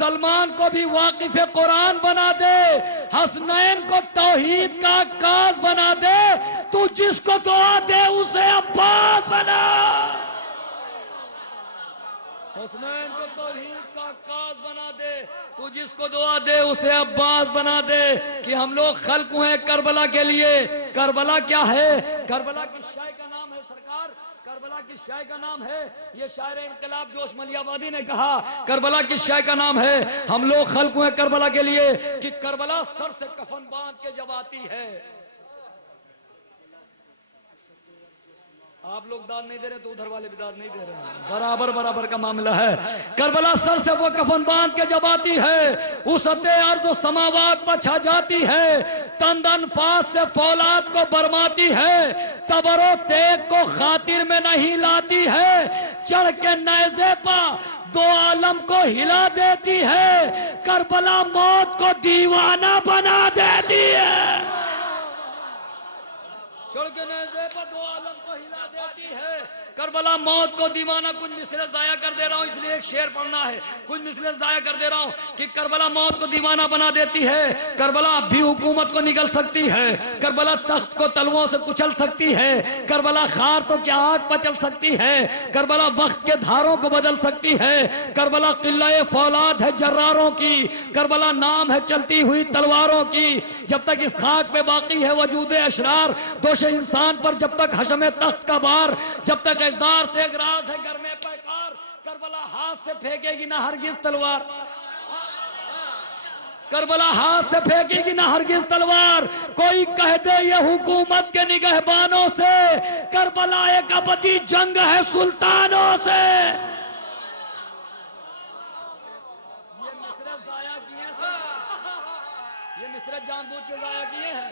سلمان کو بھی واقف قرآن بنا دے، حسنین کو توحید کا عکاس بنا دے، تو جس کو دعا دے اسے عباس بنا۔ حسنین کو توحید کا عکاس بنا دے، تو جس کو دعا دے اسے عباس بنا دے۔ کہ ہم لوگ خلق ہوئے کربلا کے لیے۔ کربلا کیا ہے؟ کربلا کی شے کا نام ہے سرکار، کربلا کی شے کا نام ہے، یہ شاعر انقلاب جوش ملی آبادی نے کہا، کربلا کی شے کا نام ہے۔ ہم لوگ خلق ہوئے کربلا کے لیے کہ کربلا سر سے کفن باندھ کے جب آتی ہے۔ آپ لوگ داد نہیں دے رہے تو ادھر والے بھی داد نہیں دے رہے ہیں، برابر برابر کا معاملہ ہے۔ کربلا سر سے وہ کفن باندھ کے جب آتی ہے، وسعت ارض و سماوات پر چھا جاتی ہے، تند انفاس سے فولاد کو برماتی ہے، تبر و تیغ کو خاطر میں نہیں لاتی ہے، چڑھ کے نیزے پا دو عالم کو ہلا دیتی ہے، کربلا موت کو دیوانہ بنا دیتی ہے۔ چڑھ کے نیزے پر دو عالم کو ہلا دیتی ہے، کربلا موت کو دیوانہ۔ کچھ مصرے ضائع کر دے رہا ہوں، اس لیے ایک شعر پڑھنا ہے، کچھ مصرے ضائع کر دے رہا ہوں کہ کربلا موت کو دیوانہ بنا دیتی ہے، کربلا اب بھی حکومت کو نگل سکتی ہے، کربلا تخت کو تلووں سے کچل سکتی ہے، کربلا خار تو کیا آگ پر چل سکتی ہے، کربلا وقت کے دھاروں کو بدل سکتی ہے، کربلا قلعہ فولاد ہے جراروں کی، کربلا نام ہے چلتی ہوئی تلواروں کی، جب تک اس خاک پہ باقی ہے وجود اشرار، دوش انسان پر جب تک حشم تخت کا بار، جب تک اقدار سے اگراز ہے گر میں پیکار، کربلا ہاتھ سے پھینکے گی نہ ہرگز تلوار، کربلا ہاتھ سے پھینکے گی نہ ہرگز تلوار۔ کوئی کہہ دے یہ حکومت کے نگہبانوں سے، کربلا ایک ابدی جنگ ہے سلطانوں سے۔ یہ مصرے ضائع کیے ہیں، یہ مصرے جان بوجھ کے ضائع کیے ہیں،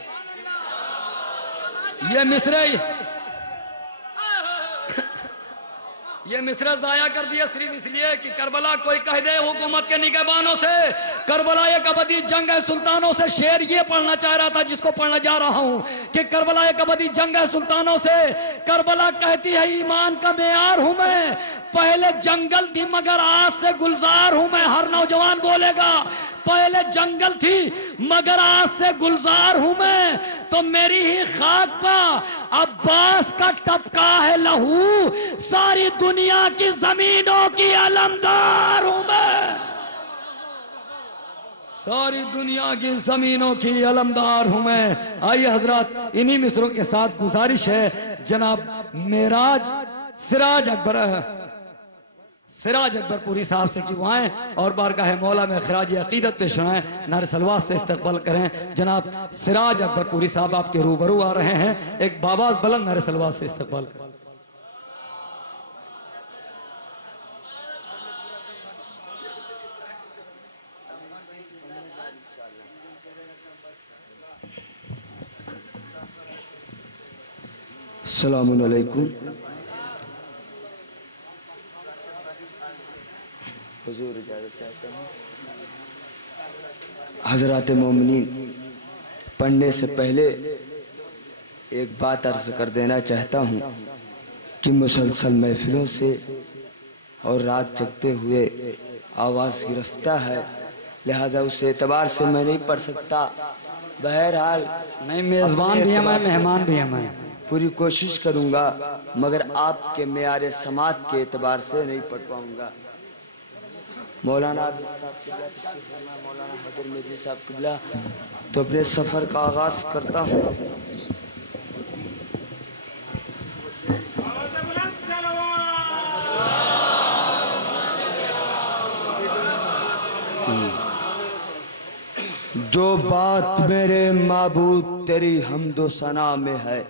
یہ مصرے ضائع کر دیے صرف اس لیے کہ کربلا کوئی کہہ دے حکومت کے نگہبانوں سے، کربلا ایک ابدی جنگ ہے سلطانوں سے۔ شعر یہ پڑھنا چاہ رہا تھا جس کو پڑھنا جا رہا ہوں کہ کربلا ایک ابدی جنگ ہے سلطانوں سے۔ کربلا کہتی ہے ایمان کا معیار ہوں میں، پہلے جنگل تھی مگر آج سے گلزار ہوں میں۔ ہر نوجوان بولے گا پہلے جنگل تھی مگر آج سے گلزار ہوں میں، تو میری ہی خاک پا عباس کا ٹپکا ہے لہو، ساری دنیا کی زمینوں کی علمدار ہوں میں، ساری دنیا کی زمینوں کی علمدار ہوں میں۔ آئیے حضرات انہی مصروں کے ساتھ گزارش ہے جناب معراج سراج اکبر پوری صاحب سے کہ وہ آئیں اور بارگاہ مولا میں خراج عقیدت پیش کرائیں، نعرہ صلوات سے استقبال کریں۔ جناب سراج اکبر پوری صاحب آپ کے روبرو آ رہے ہیں، ایک باواز بلند نعرہ صلوات سے استقبال کریں۔ السلام علیکم۔ حضور اجازت چاہتا ہوں۔ حضرات مومنین، پڑھنے سے پہلے ایک بات عرض کر دینا چاہتا ہوں کہ مسلسل محفلوں سے اور رات جگتے ہوئے آواز گرفتہ ہے، لہٰذا اس اعتبار سے میں نہیں پڑھ سکتا۔ بہرحال نہیں، میزبان بھی ہمیں، مہمان بھی ہمیں، پوری کوشش کروں گا، مگر آپ کے معیار سماعت کے اعتبار سے نہیں پڑھ پاؤں گا۔ مولانا عابد صاحب قبلہ تشریف فرما، مولانا حیدر مہدی صاحب قبلہ، تو اپنے سفر کا آغاز کرتا ہوں۔ جو بات میرے معبود تیری حمد و ثنا میں ہے،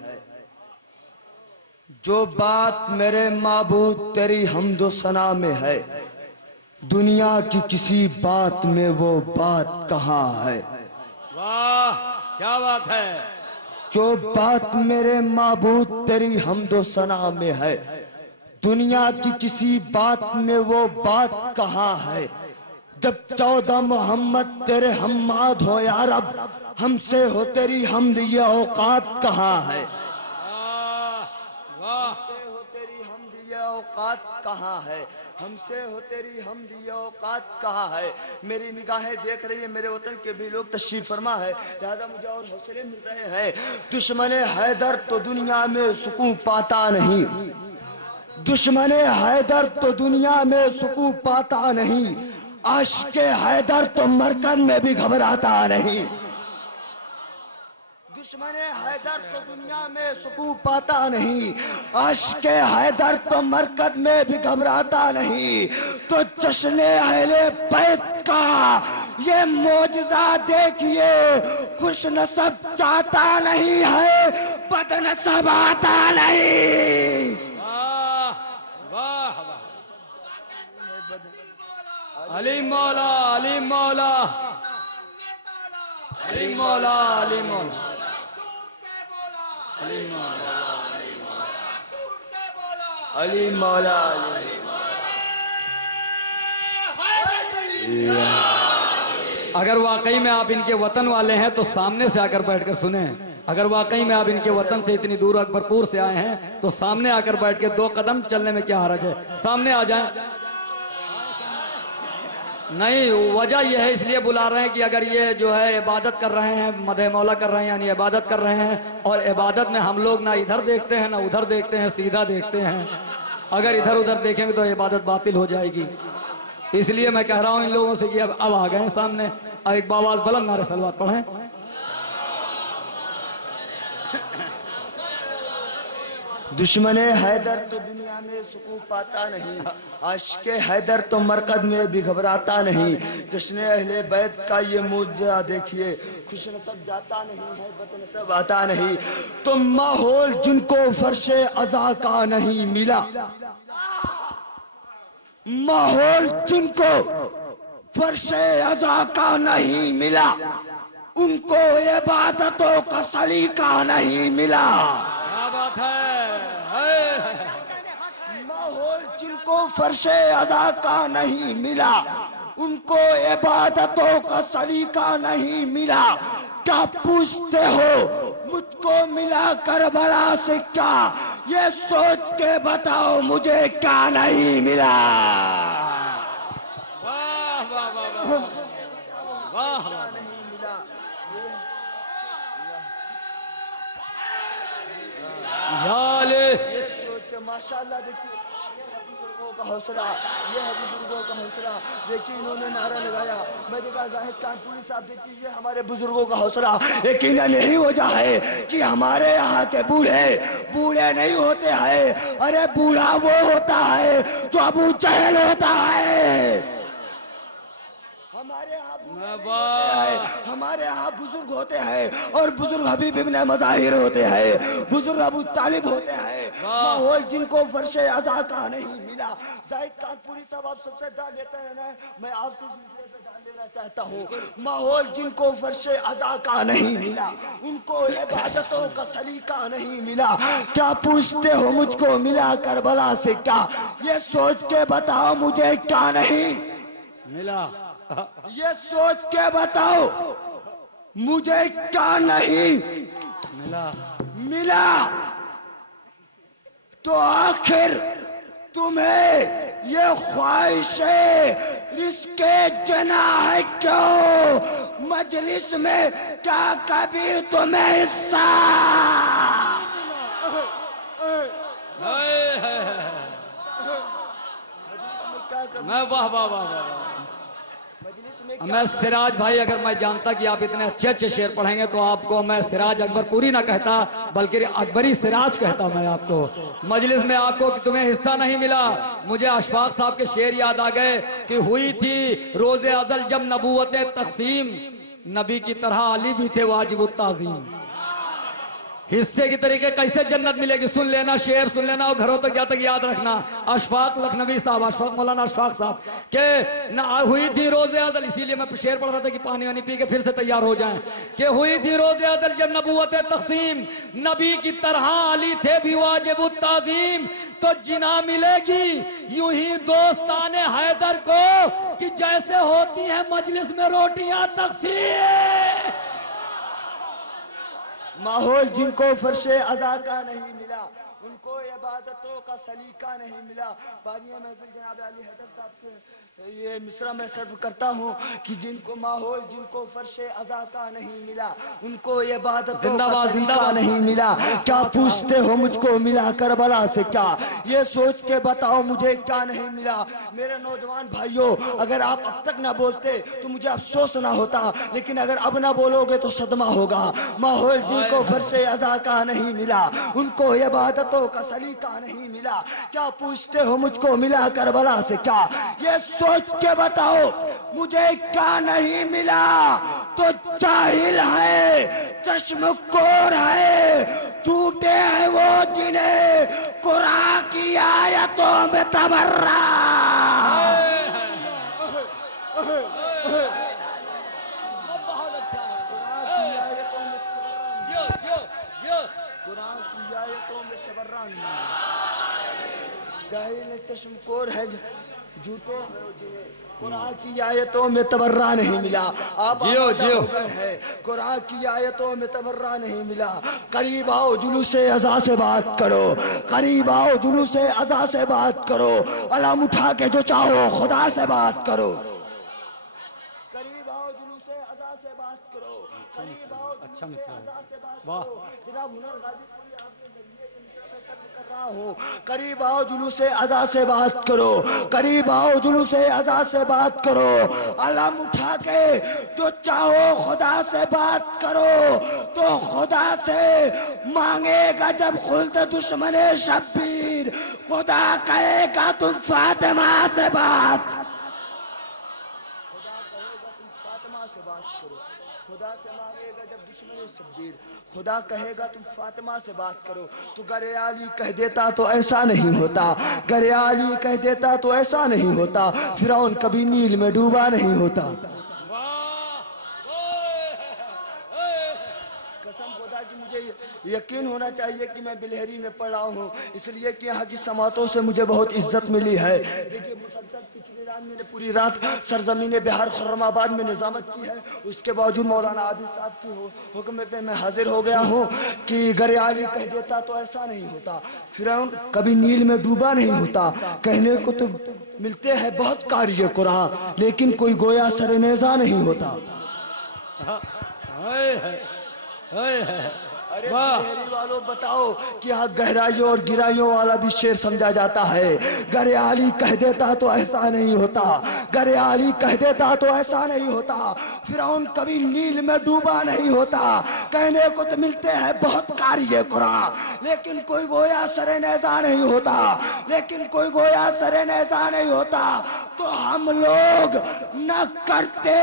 جو بات میرے معبود تیری حمد و ثنا میں ہے، دنیا کی کسی بات میں وہ بات کہاں ہے۔ واہ کیا بات ہے۔ جو بات میرے معبود تیری حمد و ثنا میں ہے، دنیا کی کسی بات میں وہ بات کہاں ہے۔ جب 14 محمد تیرے حماد ہو یا رب، ہم سے ہو تیری حمد یہ اوقات کہاں ہے۔ واہ ہم سے ہو تیری حمد یہ اوقات کہاں ہے۔ ہم سے ہو تیری حمدی اوقات کہاں ہے، میری نگاہیں دیکھ رہی ہے میرے وطن کے بھی لوگ تشریف فرما ہے، لہذا مجھے اور حوصلے مل رہے ہیں۔ دشمن حیدر تو دنیا میں سکون پاتا نہیں، دشمن حیدر تو دنیا میں سکون پاتا نہیں، عاشق حیدر تو مرکز میں بھی گھبراتا نہیں۔ دشمن حیدر تو دنیا میں سکون پاتا نہیں، عاشق حیدر تو مرکز میں بھی گھبراتا نہیں۔ تو جشن اہل بیت کا یہ معجزہ دیکھیے، خوش نصب چاہتا نہیں ہے، بد نصب آتا نہیں۔ واہ واہ واہ، علی مولا علی مولا علی مولا علی مولا علی مولا علی مولا اگر واقعی میں آپ ان کے وطن والے ہیں تو سامنے سے آ کر بیٹھ کر سنیں، اگر واقعی میں آپ ان کے وطن سے اتنی دور اکبرپور سے آئے ہیں تو سامنے آ کر بیٹھ کے 2 قدم چلنے میں کیا حرج ہے، سامنے آ جائیں۔ نہیں، وجہ یہ ہے اس لیے بلا رہے ہیں کہ اگر یہ جو ہے عبادت کر رہے ہیں، مدح مولا کر رہے ہیں، یعنی عبادت کر رہے ہیں، اور عبادت میں ہم لوگ نہ ادھر دیکھتے ہیں نہ ادھر دیکھتے ہیں، سیدھا دیکھتے ہیں، اگر ادھر ادھر دیکھیں گے تو عبادت باطل ہو جائے گی۔ اس لیے میں کہہ رہا ہوں ان لوگوں سے کہ اب آ گئے سامنے، ایک باواز بلند نعرہ صلوات پڑھیں۔ دشمن حیدر تو دنیا میں سکون پاتا نہیں، عاشق حیدر تو مرکز میں بھی گھبراتا نہیں۔ جشن اہل بیت کا یہ معجزہ دیکھیے، خوش نصب جاتا نہیں ہے، بد نصب آتا نہیں۔ تو ماحول جن کو فرش عزا کا نہیں ملا، ماحول جن کو فرش عزا کا نہیں ملا، ان کو عبادتوں کا سلیقہ نہیں ملا۔ کیا بات ہے، ماحول جن کو فرش عزا کا نہیں ملا، ان کو عبادتوں کا سلیقہ نہیں ملا۔ کیا پوچھتے ہو مجھ کو ملا کربلا سے کیا، یہ سوچ کے بتاؤ مجھے کیا نہیں ملا۔ واہ واہ واہ واہ واہ واہ، نہیں ملا۔ یا علی، یہ سوچ کے ماشاءاللہ دیکھیے، یہ ہے بزرگوں کا حوصلہ، یہ ہے بزرگوں کا حوصلہ۔ دیکھیے انہوں نے نعرہ لگایا، میں دیکھا زاہد کانپوری صاحب، دیکھیے یہ ہمارے بزرگوں کا حوصلہ۔ یقیناً یہی وجہ ہے کہ ہمارے یہاں کے بوڑھے نہیں ہوتے ہیں، ارے بوڑھا وہ ہوتا ہے جو ابو جہل ہوتا ہے۔ ہمارے یہاں بزرگ ہوتے ہیں، اور بزرگ حبیب ابن مظاہر ہوتے ہیں، بزرگ ابو طالب ہوتے ہیں۔ ماحول جن کو فرش عزا کا نہیں ملا۔ زاہد کانپوری صاحب آپ سب سے دعا لیتے ہیں، میں آپ سے دعا لینا چاہتا ہوں۔ ماحول جن کو فرش عزا کا نہیں ملا، ان کو عبادتوں کا سلیقہ نہیں ملا۔ کیا پوچھتے ہو مجھ کو ملا کربلا سے کیا، یہ سوچ کے بتاؤ مجھے کیا نہیں ملا، یہ سوچ کے بتاؤ مجھے کیا نہیں ملا۔ تو آخر تمہیں یہ خواہش رزق جنا ہے کیوں، مجلس میں کیا کبھی تمہیں حصہ؟ میں واہ واہ واہ واہ، میں سراج بھائی، اگر میں جانتا کہ آپ اتنے اچھے اچھے شعر پڑھیں گے تو آپ کو میں سراج اکبر پوری نہ کہتا بلکہ اکبری سراج کہتا۔ میں آپ کو مجلس میں آپ کو کہ تمہیں حصہ نہیں ملا، مجھے اشفاق صاحب کے شعر یاد آ گئے کہ ہوئی تھی روز ازل جب نبوت تقسیم، نبی کی طرح علی بھی تھے واجب التعظیم۔ حصے کی طریقے کیسے جنت ملے گی، سن لینا شعر، سن لینا اور گھروں تک جا تک یاد رکھنا۔ اشفاق لکھنوی صاحب، اشفاق مولانا اشفاق صاحب کہ نہ ہوئی تھی روز ازل، اسی لیے میں شعر پڑھ رہا تھا کہ پانی وانی پی کے پھر سے تیار ہو جائیں، کہ ہوئی تھی روز ازل جب نبوت تقسیم، نبی کی طرح علی تھے بھی واجب التعظیم۔ تو جنا ملے گی یوں ہی دوستان حیدر کو کہ جیسے ہوتی ہیں مجلس میں روٹیاں تقسیم۔ ماحول جن کو فرش عزا کا نہیں ملا، ان کو عبادتوں کا سلیقہ نہیں ملا. بانی محفل جناب علی حیدر صاحب کے یہ مصرع میں صرف کرتا ہوں کہ جن کو ماحول، جن کو فرش عزا کا نہیں ملا، ان کو عبادتوں کا سلیقہ نہیں ملا. کیا پوچھتے ہو مجھ کو ملا کربلا سے کیا؟ یہ سوچ کے بتاؤ مجھے کیا نہیں ملا. میرے نوجوان بھائیوں، اگر آپ اب تک نہ بولتے تو مجھے افسوس نہ ہوتا، لیکن اگر اب نہ بولو گے تو صدمہ ہوگا. ماحول جن کو فرش عزا کا نہیں ملا، ان کو عبادتوں کا سلیقہ نہیں ملا. کیا پوچھتے ہو مجھ کو ملا کربلا سے کیا؟ یہ سوچ کے بتاؤ مجھے کیا نہیں ملا. تو جاہل ہے، چشم کور ہے، جھوٹے ہیں وہ جنہیں قرآن کی آیتوں میں تبرہ. بہت اچھا ہے. قرآن کی آیتوں میں تبرہ جاہل چشم کور ہے، جھوٹے قرآن کی آیتوں میں تبرہ نہیں ملا. آپ آمادہ ہو گئے ہیں، قرآن کی آیتوں میں تبرہ نہیں ملا. قریب آؤ جلوس عزا سے بات کرو، قریب آؤ جلوس عزا سے بات کرو. علم اٹھا کے جو چاہو خدا سے بات کرو. قریب آؤ جلوس عزا سے بات کرو، قریب آؤ جلوس عزا سے بات کرو. جناب ہنر غازی پوری آپ کے ذریعے کر رہا ہوں. قریب آؤ جلوس عزا سے بات کرو، قریب آؤ جلوس عزا سے بات کرو. علم اٹھا کے جو چاہو خدا سے بات کرو. تو خدا سے مانگے گا جب خلد دشمن شبیر، خدا کہے گا تم فاطمہ سے بات. فاطمہ سے بات کرو. خدا سے مانگے گا جب دشمن شبیر، خدا کہے گا تم فاطمہ سے بات کرو. تو گر علی کہہ دیتا تو ایسا نہیں ہوتا، گر علی کہہ دیتا تو ایسا نہیں ہوتا. فرعون کبھی نیل میں ڈوبا نہیں ہوتا. قسم خدا کی مجھے یقین ہونا چاہیے کہ میں بلہری میں پڑھا ہوں، اس لیے کہ یہاں کی سماعتوں سے مجھے بہت عزت ملی ہے. دیکھیے مسلسل پچھلی رات میں نے پوری رات سرزمین بہار خرم آباد میں نظامت کی ہے. اس کے باوجود مولانا عابد صاحب کی حکم پہ میں حاضر ہو گیا ہوں کہ گر علی کہہ دیتا تو ایسا نہیں ہوتا. فرعون کبھی نیل میں ڈوبا نہیں ہوتا. کہنے کو تو ملتے ہیں بہت قاری قرآن، لیکن کوئی گویا سر نیزہ نہیں ہوتا. ارے بلہری والوں بتاؤ کہ یہاں گہرائیوں اور گرائیوں والا بھی شعر سمجھا جاتا ہے. گر علی کہہ دیتا تو ایسا نہیں ہوتا، گر علی کہہ دیتا تو ایسا نہیں ہوتا. فرعون کبھی نیل میں ڈوبا نہیں ہوتا. کہنے کو تو ملتے ہیں بہت قاری قرآن، لیکن کوئی گویا سر نیزہ نہیں ہوتا، لیکن کوئی گویا سر نیزہ نہیں ہوتا. تو ہم لوگ نہ کرتے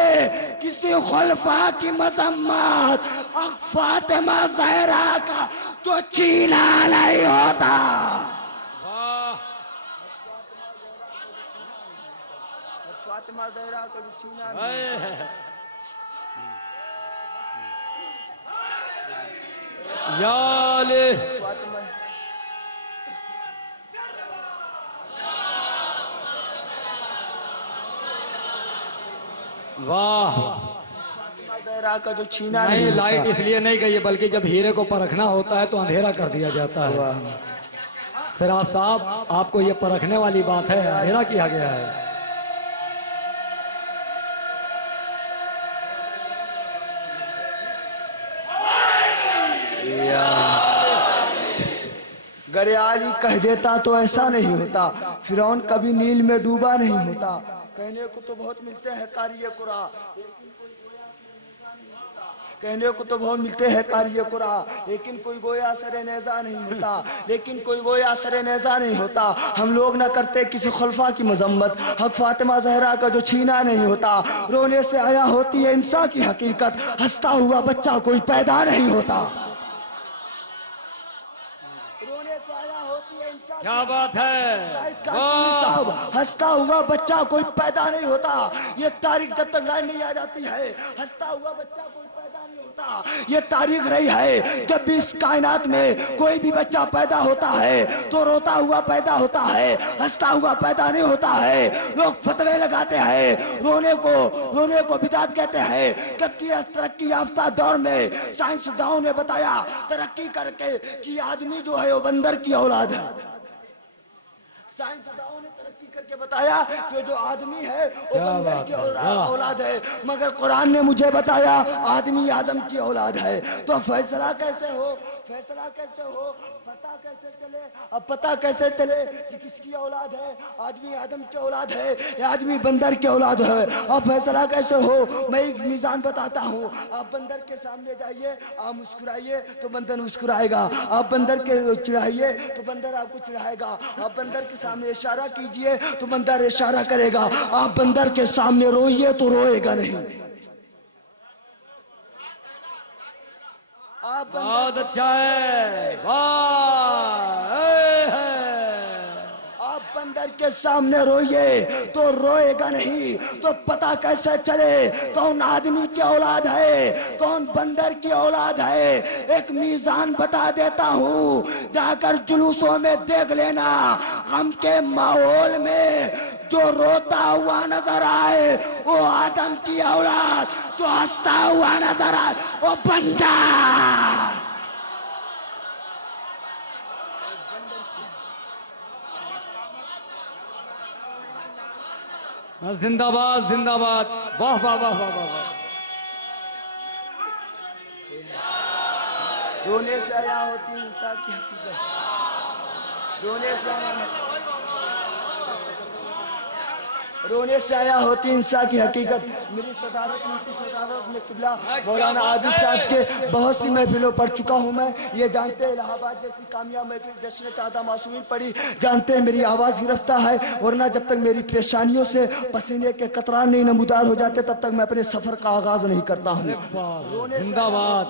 کسی خلفاء کی مذمت، فاطمہ زہرا کا جو چینا نہیں ہوتا. فاطمہ زہرا کا جو چینا نہیں ہوتا. یا لے فاطمہ واہ. زہرا کا جو چھینا نہیں، نہیں لائٹ ہوتا. اس لیے نہیں گئی، بلکہ جب ہیرے کو پرکھنا ہوتا ہے تو اندھیرا کر دیا جاتا ہے. سراج صاحب آپ کو یہ پرکھنے والی بات ہے، اندھیرا کیا گیا ہے. گر علی کہہ دیتا تو ایسا نہیں ہوتا. فرعون کبھی نیل میں ڈوبا نہیں ہوتا. کہنے کو تو بہت ملتے ہیں قاری قرآن، کہنے کو تو بہت ملتے ہیں قاری قرآن، لیکن کوئی گویا سر نیزہ نہیں ہوتا، لیکن کوئی گویا سر نیزہ نہیں ہوتا. ہم لوگ نہ کرتے کسی خلفاء کی مذمت، حق فاطمہ زہرا کا جو چھینا نہیں ہوتا. رونے سے آیا ہوتی ہے انسان کی حقیقت، ہنستا ہوا بچہ کوئی پیدا نہیں ہوتا. رونے سے آیا ہوتی ہے انسان کیا بات ہے، صاحب ہنستا ہوا بچہ کوئی پیدا نہیں ہوتا، یہ تاریخ جب تک لائن نہیں آ جاتی ہے، ہنستا ہوا بچہ کوئی پیدا نہیں ہوتا، یہ تاریخ رہی ہے۔ جب بھی اس کائنات میں کوئی بھی بچہ پیدا ہوتا ہے تو روتا ہوا پیدا ہوتا ہے، ہنستا ہوا پیدا نہیں ہوتا ہے۔ لوگ فتوے لگاتے ہیں، رونے کو بدعت کہتے ہیں، جبکہ اس ترقی یافتہ دور میں سائنسدانوں نے بتایا ترقی کر کے کہ آدمی جو ہے وہ بندر کی اولاد ہے۔ سائنسدانوں نے ترقی کر کے بتایا کہ جو آدمی ہے وہ بندر کی اولاد ہے، مگر قرآن نے مجھے بتایا آدمی آدم کی اولاد ہے۔ تو فیصلہ کیسے ہو، فیصلہ کیسے ہو، پتہ کیسے چلے، اب پتہ کیسے چلے کہ کس کی اولاد ہے، آدمی آدم کی اولاد ہے یا آدمی بندر کی اولاد ہے، اب فیصلہ کیسے ہو؟ میں ایک میزان بتاتا ہوں، آپ بندر کے سامنے جائیے، آپ مسکرائیے تو بندر مسکرائے گا، آپ بندر کے چڑھائیے تو بندر آپ کو چڑھائے گا، آپ بندر کے سامنے اشارہ کیجئے تو بندر اشارہ کرے گا، آپ بندر کے سامنے روئیے تو روئے گا نہیں۔ بہت اچھا ہے، آپ بندر کے سامنے روئیے تو روئے گا نہیں۔ تو پتہ کیسے چلے کون آدمی کی اولاد ہے کون بندر کی اولاد ہے؟ ایک میزان بتا دیتا ہوں، جا کر جلوسوں میں دیکھ لینا، غم کے ماحول میں جو روتا ہوا نظر آئے وہ آدم کی اولاد، جو ہنستا ہوا نظر آئے وہ بندر۔ زندہ باد، زندہ باد، واہ واہ واہ واہ واہ۔ رونے سے آیا ہوتی انسان کی حقیقت، رونے سے آیا ہوتی انسان کی حقیقت۔ میری صدارت مفتی صدارت میں قبلہ مولانا عادل صاحب کے بہت سی محفلوں پڑھ چکا ہوں میں، یہ جانتے ہیں الہ آباد جیسی کامیاب محفل جشن چادہ معصومین پڑھی، جانتے ہیں میری آواز گرفتہ ہے، ورنہ جب تک میری پیشانیوں سے پسینے کے قطران نہیں نمودار ہو جاتے تب تک میں اپنے سفر کا آغاز نہیں کرتا ہوں۔ رونے سے زندہ باد،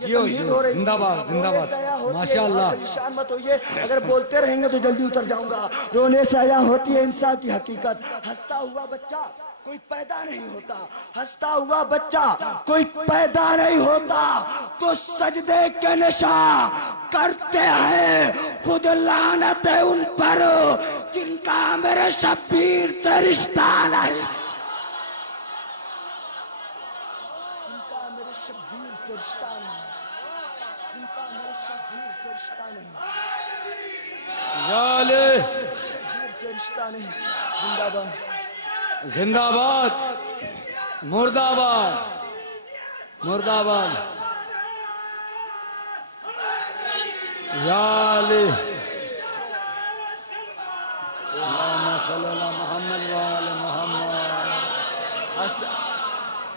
زندہ باد، زندہ باد، ماشاء اللہ۔ پریشان مت ہوئیے، اگر بولتے رہیں گے تو جلدی اتر جاؤں گا۔ رونے سے آیا ہوتی ہے انسان کی حقیقت۔ ہنستا ہوا بچہ کوئی پیدا نہیں ہوتا، ہنستا ہوا بچہ کوئی پیدا نہیں ہوتا، تو سجدے کے نشاں کرتے ہیں خود لعنت ہے ان پر جن کا میرے شبیر سے رشتہ نہیں، جن کا میرے شبیر سے رشتہ نہیں، جن کا میرے شبیر سے رشتہ نہیں، یا علی، شبیر سے رشتہ نہیں۔ زندہ باد، زندہ باد، مرد آباد، مرد آباد، یا علی، اللہم صلی اللہ محمد وآل محمد۔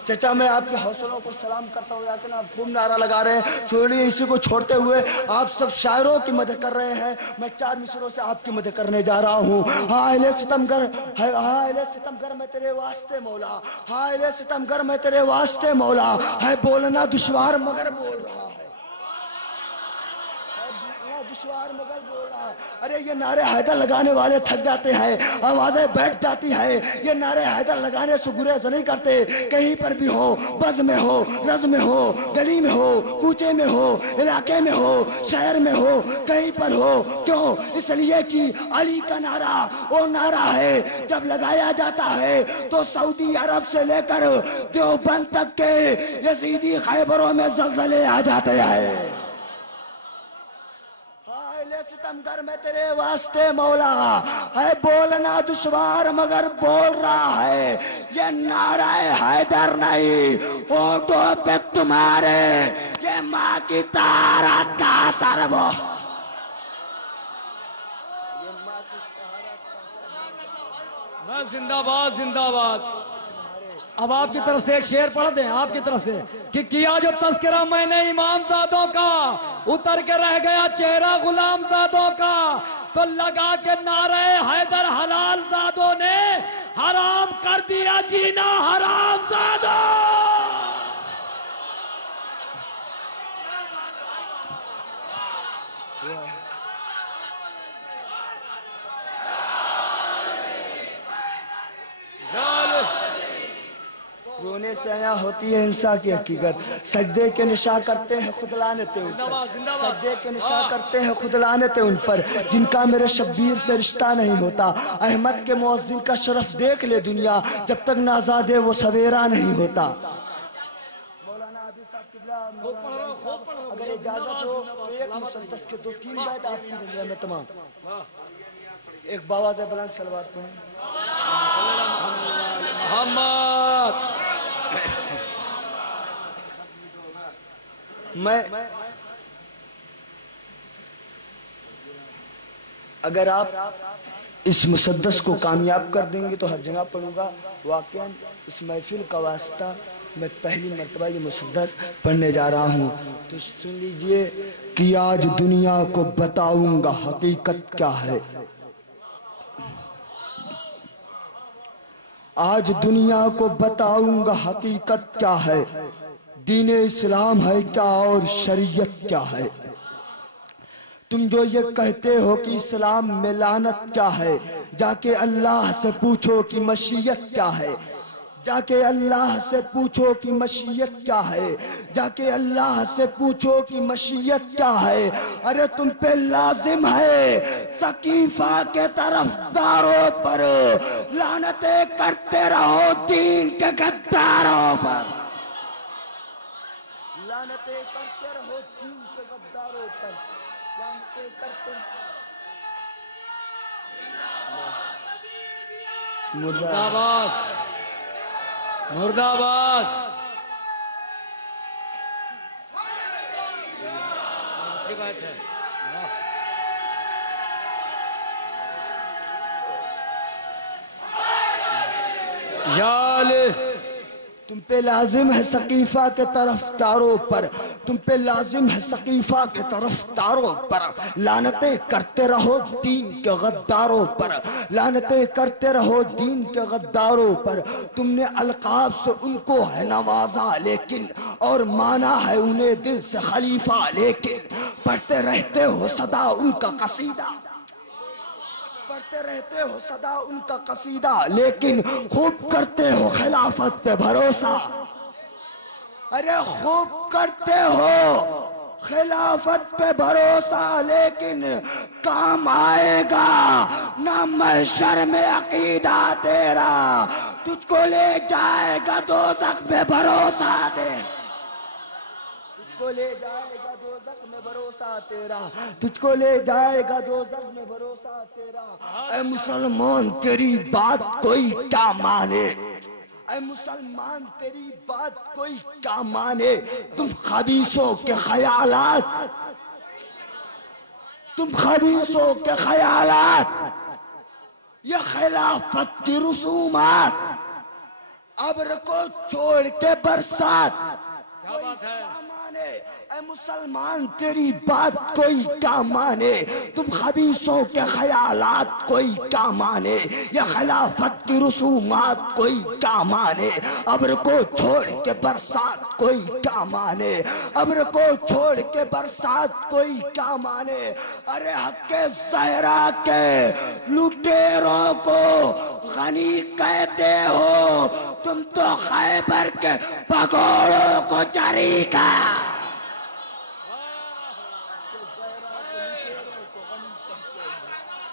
چچا میں آپ کے حوصلوں کو سلام کرتا ہوں، لیکن آپ خوب نعرہ لگا رہے ہیں، چھوڑیے اسی کو چھوڑتے ہوئے آپ سب شاعروں کی مدح کر رہے ہیں، میں 4 مصروں سے آپ کی مدح کرنے جا رہا ہوں۔ ہاں اہل ستمگر، ہاں اہل ستمگر میں تیرے واسطے مولا، ہاں اہل ستمگر میں تیرے واسطے مولا، ہے بولنا دشوار مگر بول رہا ہے، دشوار مگر بول رہا ہے۔ ارے یہ نعرے حیدر لگانے والے تھک جاتے ہیں، آوازیں بیٹھ جاتی ہیں، یہ نعرے حیدر لگانے سے گریز نہیں کرتے، کہیں پر بھی ہو، بز میں ہو، رز میں ہو، گلی میں ہو، کوچے میں ہو، علاقے میں ہو، شہر میں ہو، کہیں پر ہو، کیوں؟ اس لیے کہ علی کا نعرہ وہ نعرہ ہے جب لگایا جاتا ہے تو سعودی عرب سے لے کر دیوبند تک کے یزیدی خیبروں میں زلزلے آ جاتے ہیں۔ ستمگر میں تیرے واسطے مولا، ہے بولنا دشوار مگر بول رہا ہے، یہ نعرہ حیدر نہیں، ہونٹوں پہ تمہارے یہ ماں کی طہارت کا اثر وہ۔ زندہ باد، زندہ باد۔ اب آپ کی طرف سے ایک شعر پڑھ دیں، آپ کی طرف سے کہ کیا جو تذکرہ میں نے امام زادوں کا، اتر کے رہ گیا چہرہ غلام زادوں کا، تو لگا کے نعرہ حیدر حلال زادوں نے حرام کر دیا جینا حرام زادوں۔ رونے سے عیاں ہوتی ہے انسان کی حقیقت. سجدے کے نشاں کرتے ہیں خود لعنتیں ان پر, سجدے کے نشاں کرتے ہیں خود لعنتیں ان پر جن کا میرے شبیر سے رشتہ نہیں ہوتا. احمد کے مؤذن کا شرف دیکھ لے دنیا, جب تک نہ آزادے وہ سویرا نہیں ہوتا. مولانا عابد صاحب قبلہ, اگر اجازت ہو تو ایک مسدس کے 2-3 بیت آپ کی دنیا میں تمام ایک باواز بلند صلوات پڑھیں. محمد میں اگر آپ اس مسدس کو کامیاب کر دیں گے تو ہر جگہ پڑھوں گا. واقعاً اس محفل کا واسطہ میں پہلی مرتبہ یہ مسدس پڑھنے جا رہا ہوں, تو سن لیجئے کہ آج دنیا کو بتاؤں گا حقیقت کیا ہے. آج دنیا کو بتاؤں گا حقیقت کیا ہے, دین اسلام ہے کیا اور شریعت کیا ہے. تم جو یہ کہتے ہو کہ اسلام میں لعنت کیا ہے, جا کے اللہ سے پوچھو کہ مشیت کیا ہے. جا کے اللہ سے پوچھو کہ مشیت کیا ہے, جا کے اللہ سے پوچھو کہ مشیت کیا ہے. ارے تم پہ لازم ہے سقیفہ کے طرفداروں پر لعنتیں کرتے رہو دین کے غداروں پر, لعنتیں کرتے رہو دین کے غداروں پر, لعنتیں کرتے. مرد آباد, مرد آباد. اچھی بات ہے. یا علی تم پہ لازم ہے سقیفہ کے طرفداروں پر, تم پہ لازم ہے سقیفہ کے طرفداروں پر لعنتیں کرتے رہو دین کے غداروں پر, لعنتیں کرتے رہو دین کے غداروں پر. تم نے القاب سے ان کو ہے نوازا لیکن اور مانا ہے انہیں دل سے خلیفہ, لیکن پڑھتے رہتے ہو صدا ان کا قصیدہ, پڑھتے رہتے ہو صدا ان کا قصیدہ, لیکن خوب کرتے ہو خلافت پہ بھروسہ. ارے خوب کرتے ہو خلافت پہ بھروسہ, لیکن کام آئے گا نہ محشر میں عقیدہ تیرا, تجھ کو لے جائے گا دوزخ میں بھروسہ تیرا, تجھ کو لے جائے گا دوزخ میں بھروسہ تیرا, تجھ کو لے جائے گا دوزخ میں بھروسہ تیرا. اے مسلمان تیری بات کوئی کیا مانے, اے مسلمان تیری بات کوئی کیا مانے. تم خبیثوں کے خیالات, تم خبیثوں کے خیالات, یہ خلافت کی رسومات, ابر کو چھوڑ کے برسات, کیا بات ہے. اے مسلمان تیری بات کوئی کیا مانے, تم خبیثوں کے خیالات کوئی کیا مانے, یہ خلافت کی رسومات کوئی کیا مانے. ابر کو چھوڑ کے برسات کوئی کیا مانے, ابر کو چھوڑ کے برسات کوئی کیا مانے. ارے حق زہرا کے لٹیروں کو غنی کہتے ہو, تم تو خیبر کے بھگوڑوں کو جری کا.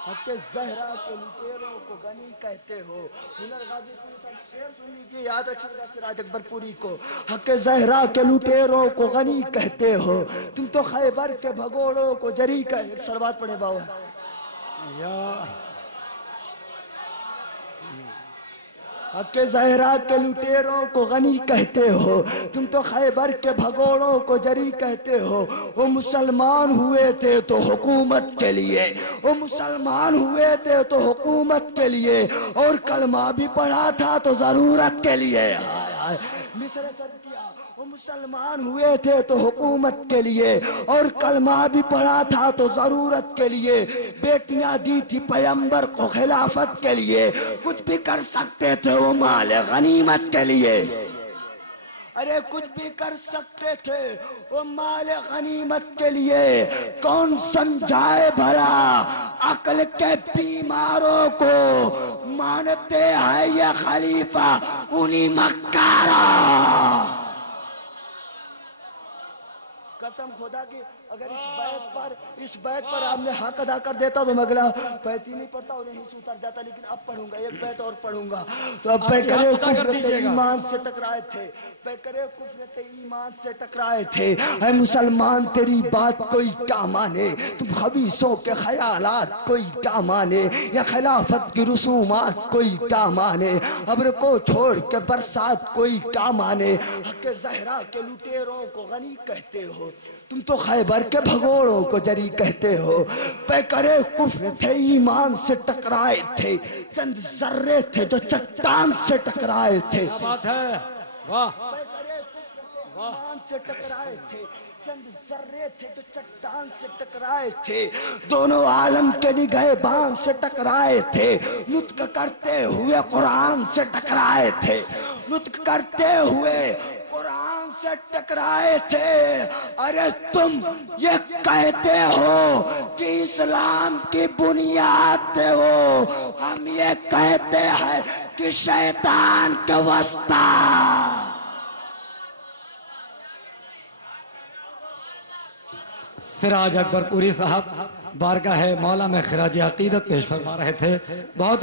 حق زہرا کے لٹیروں کو غنی کہتے ہو. ہنر غازی پوری صاحب شعر سن لیجئے, یاد رکھیے گا سراج اکبر پوری کو. حق زہرا کے لٹیروں کو غنی کہتے ہو, تم تو خیبر کے بھگوڑوں کو جری کا. صلوات پڑھے باوا. حق زہرا کے لٹیروں کو غنی کہتے ہو, تم تو خیبر کے بھگوڑوں کو جری کہتے ہو. وہ مسلمان ہوئے تھے تو حکومت کے لیے, وہ مسلمان ہوئے تھے تو حکومت کے لیے, اور کلمہ بھی پڑھا تھا تو ضرورت کے لیے. مصر سب کیا, وہ مسلمان ہوئے تھے تو حکومت کے لیے, اور کلمہ بھی پڑھا تھا تو ضرورت کے لیے. بیٹیاں دی تھی پیغمبر کو خلافت کے لیے, کچھ بھی کر سکتے تھے وہ مال غنیمت کے لیے. ارے کچھ بھی کر سکتے تھے وہ مال غنیمت کے لیے. کون سمجھائے بھلا عقل کے بیماروں کو, مانتے ہیں یہ خلیفہ انہی مکارا. قسم خدا کی اگر اس بیت پر آپ نے حق ادا کر دیتا تو میں اگلا بیت ہی نہیں پڑھتا اور یہیں سے اتر جاتا, لیکن اب پڑھوں گا, ایک بیت اور پڑھوں گا. تو اب پیکرے کفر ایمان سے ٹکرائے تھے, پیکرے کفر ایمان سے ٹکرائے تھے. اے مسلمان تیری بات کوئی کیا مانے, تم خبیثوں کے خیالات کوئی کیا مانے, یا خلافت کی رسومات کوئی کیا مانے, ابر کو چھوڑ کے برسات کوئی کیا مانے, حق زہرا کے لٹیروں کو غنی کہتے ہو, تم تو خیبر کے بھگوڑوں کو جری کہتے ہو. پیکرے کفر تھے ایمان سے ٹکرائے تھے, چند ذرے تھے جو چٹان سے ٹکرائے تھے. کیا بات ہے, واہ. پیکرے کفر تھے ایمان سے ٹکرائے تھے, چند ذرے تھے جو چٹان سے ٹکرائے تھے. دونوں عالم کے نگہبان سے ٹکرائے تھے, نطق کرتے ہوئے قرآن سے ٹکرائے تھے, نطق کرتے ہوئے قرآن سے ٹکرائے تھے. ارے تم یہ کہتے ہو کہ اسلام کی بنیاد تھے وہ, ہم یہ کہتے ہیں کہ شیطان کے واسطہ. سراج اکبر پوری صاحب بارگاہ مولا میں خراج عقیدت پیش فرما رہے تھے. بہت